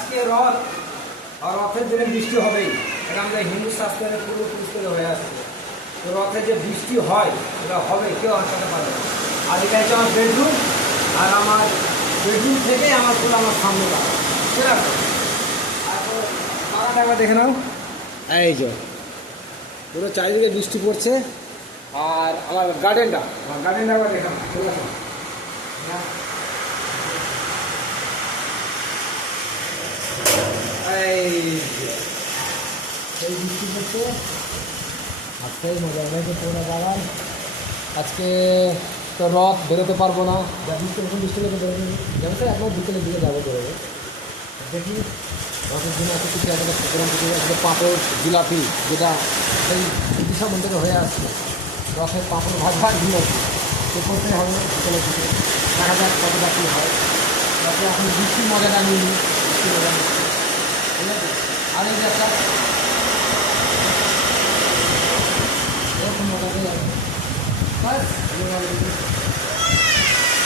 আজকে রথ, আর রথের দিনে বৃষ্টি হবেই, এটা আমাদের হিন্দু শাস্ত্রে পুরো পরিষ্কার হয়ে আসছে। তো রথে যে বৃষ্টি হয় এটা হবে, কেউ আটকাতে পারবে না। আর এটা হচ্ছে আমার বেডরুম, আর আমার বেডরুম থেকেই আমার পুরো আমার সামনে লাগা, সেরকম। তারপর বাগানটা একবার দেখে নাও, এই যে পুরো চারিদিকে বৃষ্টি পড়ছে। আর আমার গার্ডেনটা একবার দেখে নাও, ঠিক আছে? সেই বৃষ্টি পড়ছে আর সেই মজা লাগছে পুরো বাগান। আজকে তো রথ বেরোতে পারবো না, বৃষ্টি লেগে বেরোবে, যেমন তো একবার বিকেলের দিকে যাবো বেরোবে। দেখি রথের দিনে এত কিছু একটা প্রোগ্রাম থেকে আজকে পাঁপড় জিলাপি, যেটা সেই বিদিশা মন্দিরে হয়ে আসছে। রথের পাঁপড় ভাজা জিলাপি সে করতে হবে বিকেলের দিকে, দেখা যাক কতটা কী হয়। যাতে এখন বৃষ্টির মজাটা নিয়ে নিই, বৃষ্টির মজা নিচ্ছি, ঠিক আছে? আর এই যে একটা এরকম মজা দিয়ে যাবে, বাস।